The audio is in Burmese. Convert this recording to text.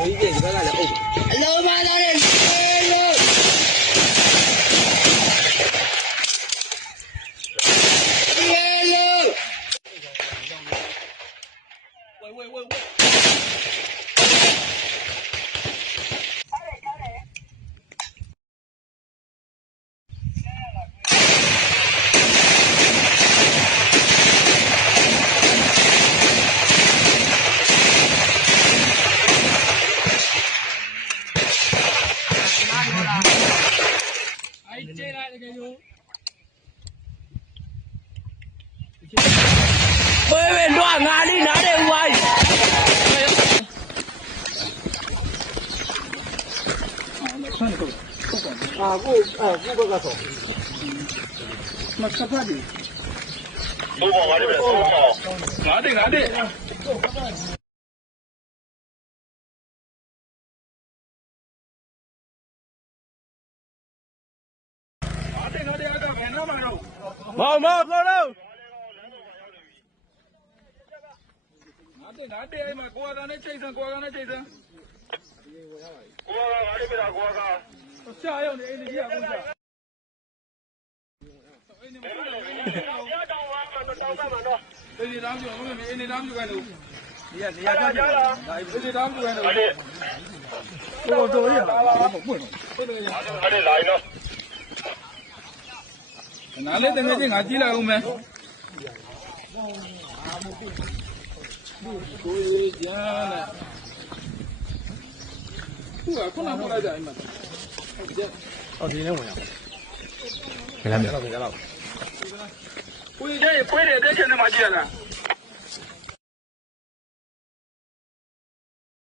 ကိုကြီးပြင်ဒီဘက်ကလည်းအုပ် အလုံးပါတော့လေလို့ရေလို့ ဝဲဝဲဝဲဝဲ पीछे ना लगे जो वे नो गाड़ी ना रे वाई हाँ वो हाँ वो बगा तो मस्त पानी वो बाड़ी में गाड़ी गाड़ी မောင်မောင်ကောတော့ငါတဲ့ငါတဲ့အဲ့မှာကိုကနဲ့ချိတ်ဆန်းကိုကနဲ့ချိတ်ဆန်းကိုကငါတဲ့ပြတာကိုကရှာရောက်နေအိမ်ကြီးကကိုရှာဒီနေ့တောင်းပြောမင်းအိမ်နေတောင်းပြောကနေဒီကနေရာကြကြဒါဒီနေ့တောင်းပြောနေကိုတော်ရလာမပွင့် နားလေးတကယ်ချင်းငါကြည့်လိုက်ဦးမယ်ကိုရေးကြလားခုကခုနကလိုက်ကြအိမ်မှာတော့ဒီနဲ့ဝင်ရကိုရေးကြရေဖွေးတယ်တဲ့ချင်တယ်မှာကြည့်ရလား